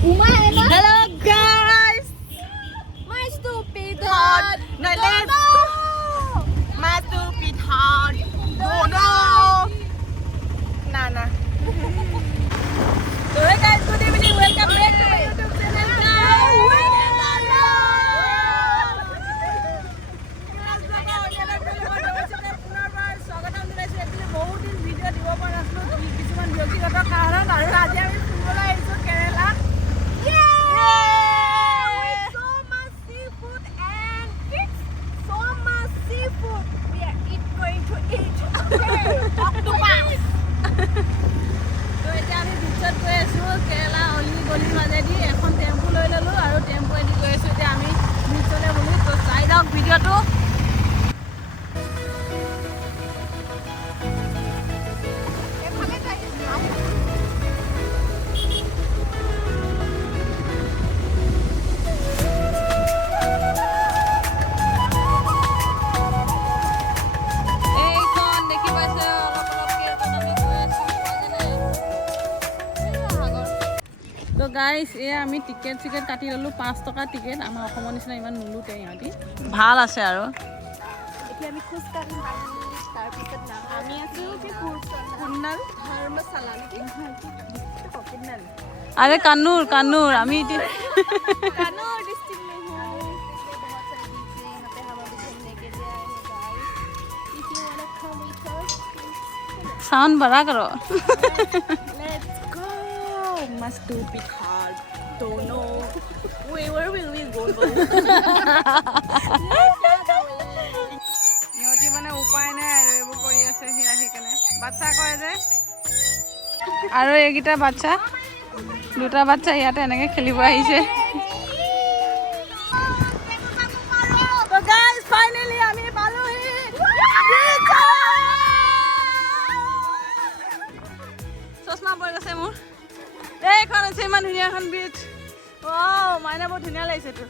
Hello guys. My stupid heart. Now let's go. My stupid heart. No. Nah. So hey guys, good evening. Welcome back to my YouTube channel. ভিডিওটো তো guys এয়া আমি ticket কাটি ললো 5 টকা ticket আমাৰ অসমৰ নিচিনা ইমান নুলুতে ইহঁতি ভাল আছে আৰু এতিয়া আমি খুজ কাঢ়িম তাৰ পিছত নাম আমি আছো কি কুন্নাল ধৰ্মশালা কুন্নাল আরে কান্নুর আমি कानूर डिस्ट्रिक्ट में हूँ बहुत सारे बीच है यहाँ पे हम अभी घूमने के लिए आए हैं guys if you want to come with us sound बड़ा करो let's go my stupid heart don't know where will we go ইহঁতি মানে উপায় নাই আৰু এইবোৰ কৰি আছে সি আহি কেনে বাচ্চা কয় যে আৰু এইকেইটা বাচ্চা দুটা বাচ্চা ইয়াতে এনেকে খেলিব আহিছে তো গাইস ফাইনালি আমি পালোহি চশমা পৰি গৈছে মোৰ এইখন আছে ইমান ধুনীয়া এখন বিচ মাইনা বহুত ধুনীয়া লাগিছে তোৰ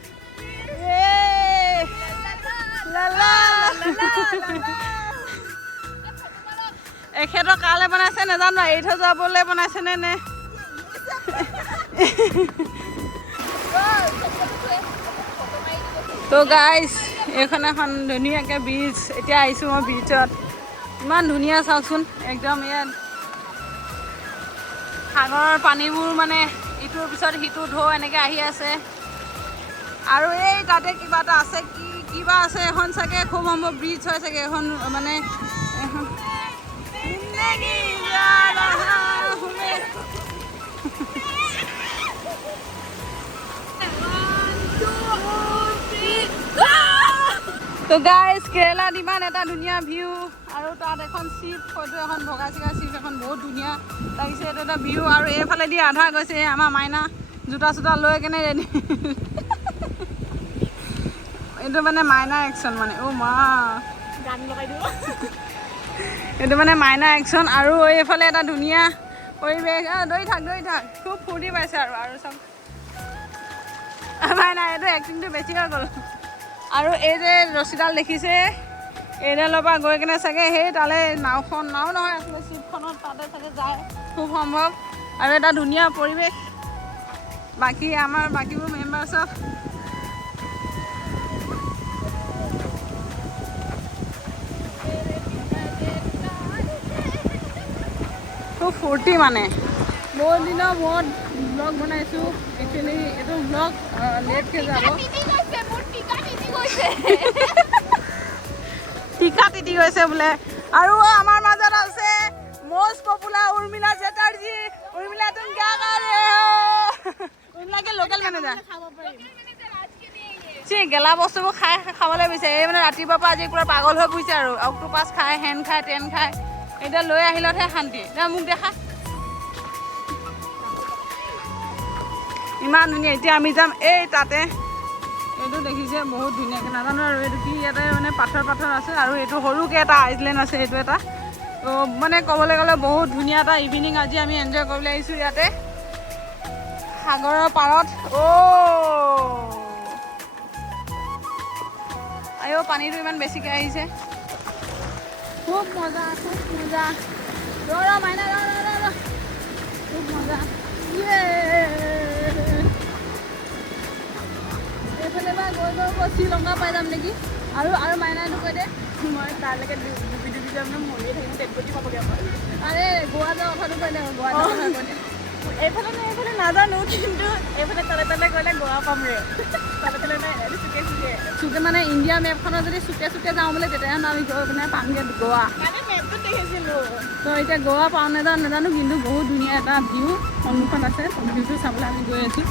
এখেতৰ কালে বনাইছে নাজানো এৰি থৈ যাবলৈ বনাইছে নে তো গাইজ এইখন এখন ধুনীয়াকৈ বীচ এতিয়া আহিছোঁ মই বীচত ইমান ধুনীয়া চাওকচোন একদম ইয়াত সাগৰৰ পানীবোৰ মানে ইটোৰ পিছত সিটো ঢৌ এনেকৈ আহি আছে আৰু এই তাতে কিবা এটা আছে কিবা আছে এখন চাগে খুব সম্ভৱ ব্ৰিজ হয় চাগে এখন মানে এখন তো গাইজ কেৰেলাত ইমান এটা ধুনীয়া ভিউ আৰু তাত এখন চিপ হয়তো এখন ভগা চিগা চিপ এখন বহুত ধুনীয়া লাগিছে এইটো এটা ভিউ আৰু এইফালেদি আধা গৈছে আমাৰ মাইনা জোতা চোতা লৈ কেনে ৰেডি এইটো মানে মাইনা একশ্যন মানে মা গান লগাই দিও এইটো মানে মাইনা একশ্যন আৰু এইফালে এটা ধুনীয়া পৰিৱেশ দৌৰি থাক খুব ফূৰ্তি পাইছে আৰু চব মাইনা এইটো এক্টিংটো বেছি হৈ গ'ল আৰু এই যে ৰছীডাল দেখিছে এইডালৰ পৰা গৈ কেনে চাগে সেই তালৈ নাও নহয় আছিলে চিপখনত তাতে চাগে যায় খুব সম্ভৱ আৰু এটা ধুনীয়া পৰিৱেশ আমাৰ বাকীবোৰ মেম্বাৰ চব খুব ফূৰ্তি মানে বহুত দিনৰ মূৰত ব্লগ বনাইছোঁ একচুৱেলি এইটো ব্লগ লেটকৈ যাব টিকা তিতি গৈছে বোলে আৰু আমাৰ মাজত আছে মষ্ট পপুলাৰ উৰ্মিলা চেটাৰ্জী উৰ্মিলা তুমি কিয়া কৰ ৰহে হো উৰ্মিলাকে লোকেল মেনেজাৰ গেলা বস্তুবোৰ খাবলৈ বিচাৰে এই মানে ৰাতিপুৱাৰ পৰা আজি পুৰা পাগল হৈ ফুৰিছে আৰু অক্টোপাছ খায় হেন খায় টেন খায় এতিয়া লৈ আহিলতহে শান্তি এতিয়া মোক দেখা ইমান ধুনীয়া এতিয়া আমি যাম এই তাতে এইটো দেখিছে বহুত ধুনীয়াকৈ নাজানো আৰু এইটো কি ইয়াতে মানে পাথৰ আছে আৰু এইটো সৰুকৈ এটা আইলেণ্ড আছে এইটো এটা মানে ক'বলৈ গ'লে বহুত ধুনীয়া এটা ইভিনিং আজি আমি এনজয় কৰিবলৈ আহিছোঁ ইয়াতে সাগৰৰ পাৰত পানীটো ইমান বেছিকৈ আহিছে খুব মজা ৰ মাইনা ৰ খুব মজা শ্ৰীলংকা পাই যাম নেকি আৰু মাইনাইটো কৈ দে মই তালৈকে ডুবি যাম ন মৰিয়ে থাকিম তেজপতি পাবগৈ আৰে গোৱা যোৱা কথাটো কৈ দে গোৱা যোৱা কথা কৈ দে এইফালে নাজানো কিন্তু এইফালে তলে গ'লে গোৱা পাম ৰে তলে চুকে মানে ইণ্ডিয়া মেপখনত যদি চুকে যাওঁ বোলে তেতিয়াহ'লে আমি গৈ পিনে পামগৈ গোৱা তো এতিয়া গোৱা পাওঁ নাজানো কিন্তু বহুত ধুনীয়া এটা ভিউ সন্মুখত আছে ভিউটো চাবলৈ আমি গৈ আছোঁ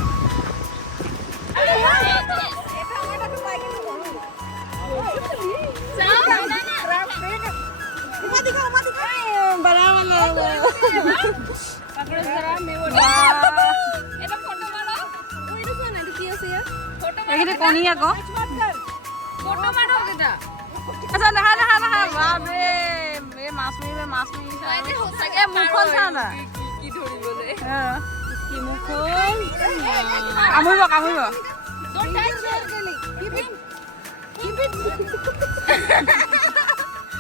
এইখিনি কণী আকৌ আচ্ছা দেখা বাপৰে এই মাছ মাৰিব মুখখন চা না কামুৰিব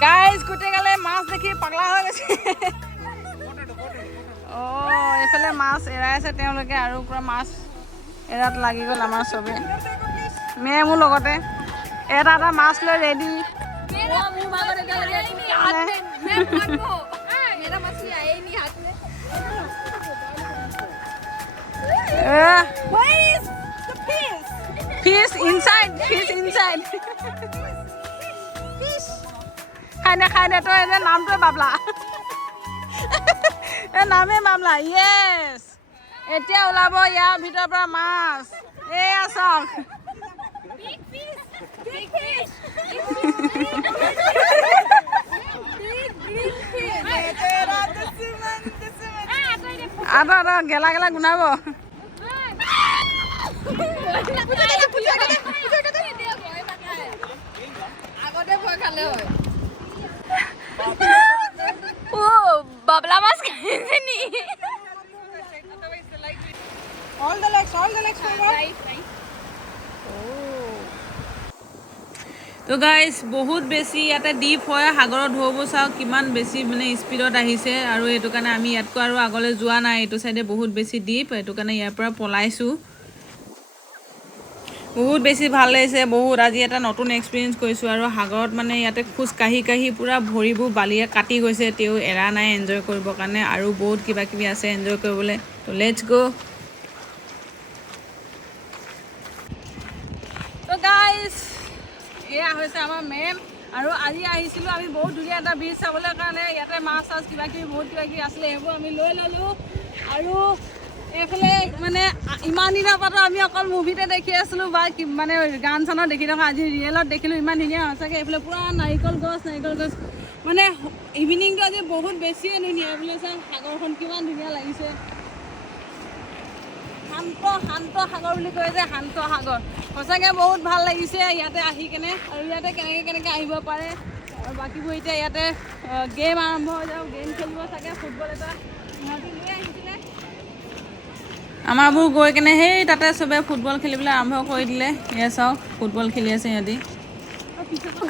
গাইজ গোটেই গালে মাছ দেখি পাগলা হৈ গৈছে এইফালে মাছ এৰাই আছে তেওঁলোকে আৰু পুৰা মাছ এৰাত লাগি গ'ল আমাৰ চবে মেয়ে মোৰ লগতে এটা মাছ লৈ ৰেডি fish inside খাই দে তই যে নামটোৱে বাবলা এই নামেই বাবলা য়েছ এতিয়া ওলাব ইয়াৰ ভিতৰৰ পৰা মাছ এয়া চাওক আদা গেলা গুনাব আগতে ভয় খালে হয় বাবলা মাছ খাইছে নি all the legs তো গাইজ বহুত বেছি ইয়াতে ডিপ হয় সাগৰত ঢৌব চাওক কিমান বেছি মানে স্পীডত আহিছে আৰু এইটো কাৰণে আমি ইয়াতকৈ আৰু আগলৈ যোৱা নাই এইটো চাইডে বহুত বেছি ডিপ এইটো কাৰণে ইয়াৰ পৰা পলাইছোঁ বহুত বেছি ভাল লাগিছে বহুত আজি এটা নতুন এক্সপিৰিয়েঞ্চ কৰিছোঁ আৰু সাগৰত মানে ইয়াতে খোজ কাঢ়ি পুৰা ভৰিবোৰ বালিয়ে কাটি গৈছে তেওঁ এৰা নাই এনজয় কৰিবৰ কাৰণে আৰু বহুত কিবা কিবি আছে এনজয় কৰিবলৈ তো লেটছ গ' তো গাইজ এয়া হৈছে আমাৰ মেম আৰু আজি আহিছিলোঁ আমি বহুত ধুনীয়া এটা বীচ চাবলৈ কাৰণে ইয়াতে মাছ কিবা কিবি বহুত কিবা কিবি আছিলে সেইবোৰ আমি লৈ ল'লোঁ আৰু এইফালে মানে ইমান দিনৰ পৰা আমি অকল মুভিতে দেখি আছিলোঁ বা মানে গান চানত দেখি থকা আজি ৰিয়েলত দেখিলোঁ ইমান ধুনীয়া সঁচাকৈ এইফালে পুৰা নাৰিকল গছ মানে ইভিনিংটো আজি বহুত বেছিয়ে ধুনীয়া বুলি চাওঁ সাগৰখন কিমান ধুনীয়া লাগিছে শান্ত সাগৰ বুলি কয় যে শান্ত সাগৰ সঁচাকৈ বহুত ভাল লাগিছে ইয়াতে আহি কেনে আৰু ইয়াতে কেনেকৈ আহিব পাৰে আৰু বাকীবোৰ এতিয়া ইয়াতে গেম আৰম্ভ হৈ যাওঁ গেম খেলিব চাগে ফুটবল এটা সিহঁতি লৈ আহিছিলে আমাৰবোৰ গৈ কেনে সেই তাতে চবে ফুটবল খেলিবলৈ আৰম্ভ কৰি দিলে এয়া চাওক ফুটবল খেলি আছে সিহঁতি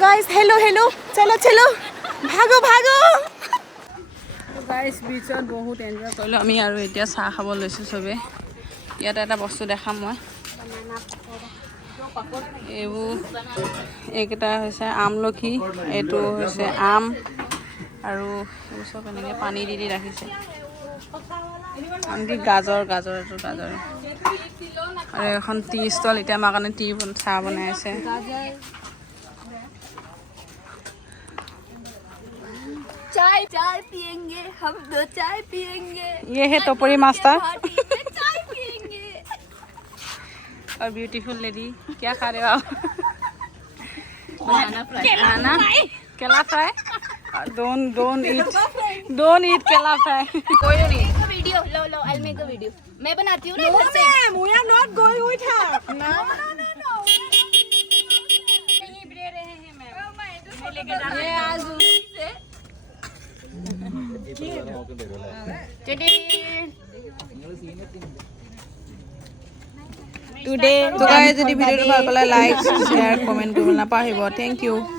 गाइस हेलो चलो भागो গাইজ বিচত বহুত এনজয় কৰিলোঁ আমি আৰু এতিয়া চাহ খাব লৈছোঁ চবে ইয়াতে এটা বস্তু দেখাম মই এইবোৰ এইকেইটা হৈছে আমলখি এইটো হৈছে আম আৰু এইবোৰ চব এনেকৈ পানী দি ৰাখিছে আনকি গাজৰ এইটো গাজৰ আৰু এখন টি ষ্টল এতিয়া আমাৰ কাৰণে চাহ বনাই আছে चाय पियेंगे हम दो चाय पियेंगे ये है टोपरी मास्टर चाय पियेंगे और ब्यूटीफुल लेडी क्या खा रहे हो आप बनाना केला फ्राई don't eat केला फ्राई कोई नहीं video low I'll make a video मैं बनाती हूँ ना इधर से we are not going with her no कहीं भी रहे हैं मैम मैं लेके जा रही हूँ आज today तो गाइस যদি ভিডিওটো ভাল পালে লাইক শেয়ার কমেন্ট কৰিব নাপাহৰিব থ্যাংক ইউ